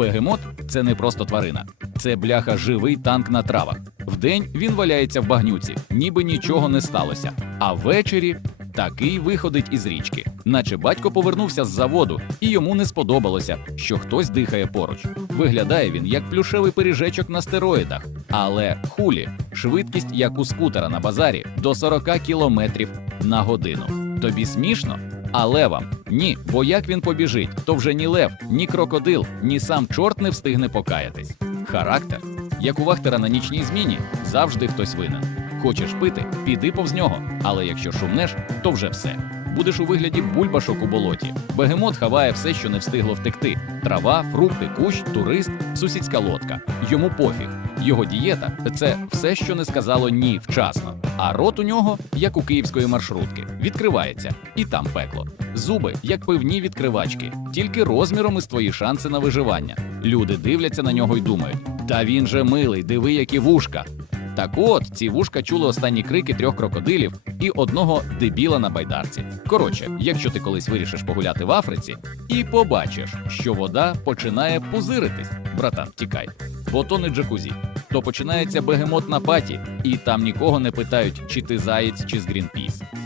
Бегемот це не просто тварина, це бляха живий танк на травах. Вдень він валяється в багнюці, ніби нічого не сталося. А ввечері такий виходить із річки, наче батько повернувся з заводу, і йому не сподобалося, що хтось дихає поруч. Виглядає він як плюшевий пиріжечок на стероїдах, але хулі, швидкість як у скутера на базарі до 40 кілометрів на годину. Тобі смішно? А левам ні, бо як він побіжить, то вже ні лев, ні крокодил, ні сам чорт не встигне покаятись. Характер, як у вахтера на нічній зміні, завжди хтось винен. Хочеш пити, піди повз нього, але якщо шумнеш, то вже все. Будеш у вигляді бульбашок у болоті. Бегемот хаває все, що не встигло втекти: трава, фрукти, кущ, турист, сусідська лодка. Йому пофіг. Його дієта це все, що не сказало ні вчасно. А рот у нього, як у київської маршрутки, відкривається, і там пекло. Зуби, як пивні відкривачки, тільки розміром із твої шанси на виживання. Люди дивляться на нього й думають: та він же милий, диви, які вушка. Так от ці вушка чули останні крики трьох крокодилів і одного дебіла на байдарці. Коротше, якщо ти колись вирішиш погуляти в Африці і побачиш, що вода починає пузиритись, братан, тікай, бо то не джакузі. То починається бегемот на паті, і там нікого не питають, чи ти заєць, чи з Грінпіс.